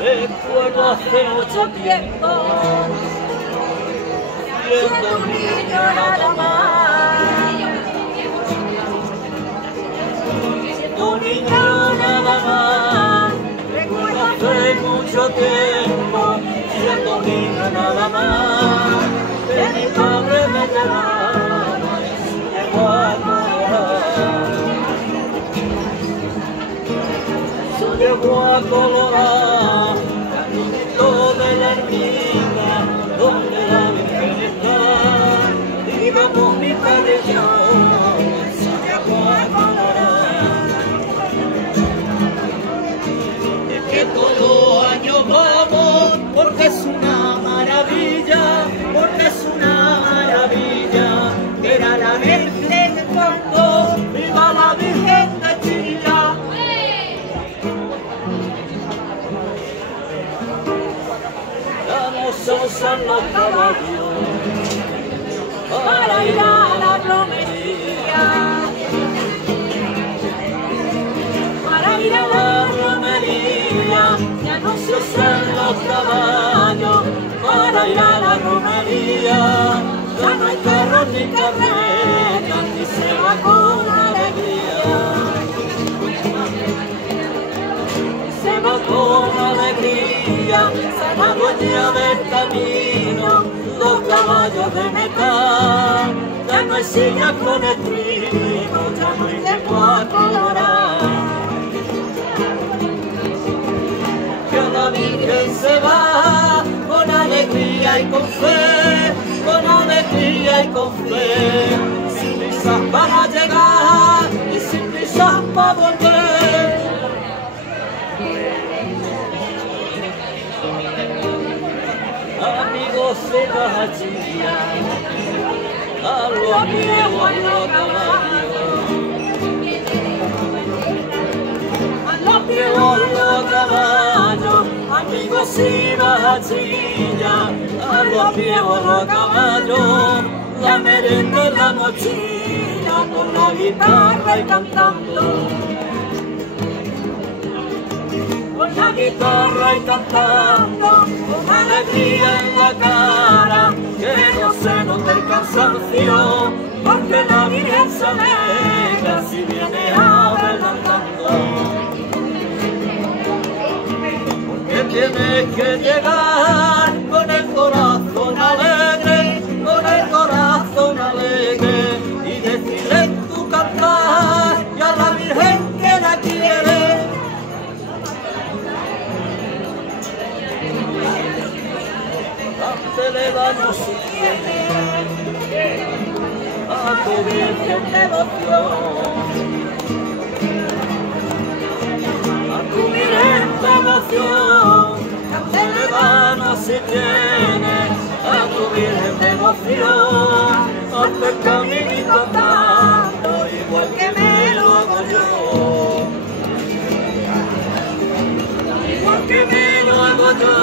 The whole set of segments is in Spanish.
Recuerdo hace mucho tiempo, siendo un niño nada más, siendo un niño nada más. Recuerdo hace mucho tiempo, siendo un niño nada más, que mi padre me llevaba y se llegó a colorar, se llegó a colorar. De la ermita donde la Virgen está, íbamos mi padre y yo, se llegó a colorar. Es que todo año vamos, porque es una maravilla, porque es una maravilla, que era la Virgen cuando iba la Virgen de Chilla. Se usan los caballos para ir a la romería, para ir a la romería. Ya no se usan los caballos para ir a la romería. Ya no hay carros ni carretas, ni se va con alegría. Se va con alegría, se va dueña del camino, los caballos de metal. Ya no hay silla con estribo, ya no hay lengua a colorar. Que la Virgen se va con alegría y con fe, con alegría y con fe. Sin prisas para llegar y sin prisas para volver. Amigos, se va a chillar, a los pies o a los caballos, a los pies o a los caballos. Amigos, si vas a chillar, a los pies o a los caballos, la merenda en la mochila, con la guitarra y cantando. Con la guitarra y cantando, con alegría en la cara, que no se note el cansancio, porque la Virgen se alegra si viene adelantando. Porque tienes que llegar con el corazón alegre, con el corazón alegre, y decirle en tu cantar y a la Virgen que la quiere. Le damos si tiene a tu Virgen devoción, a tu Virgen devoción. Le damos si tiene a tu Virgen devoción, hazte el caminito tanto, igual que me lo hago yo, igual que me lo hago yo.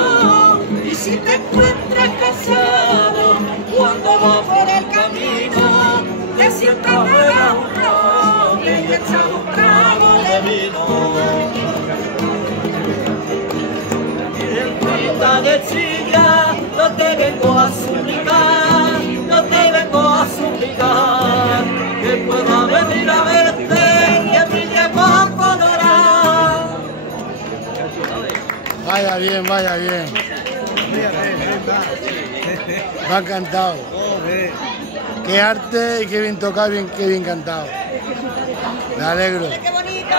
Y si te encuentras cansado cuando vas por el camino, te sientas fuera un roble y echas un trago de vino. Virgencita de Chilla, yo te vengo a suplicar, yo te vengo a suplicar, que pueda venir a verte y en mi tiempo a colorar. Vaya bien, vaya bien. Me ha encantado. Qué arte y qué bien tocado, qué bien cantado. Me alegro. ¡Qué bonito!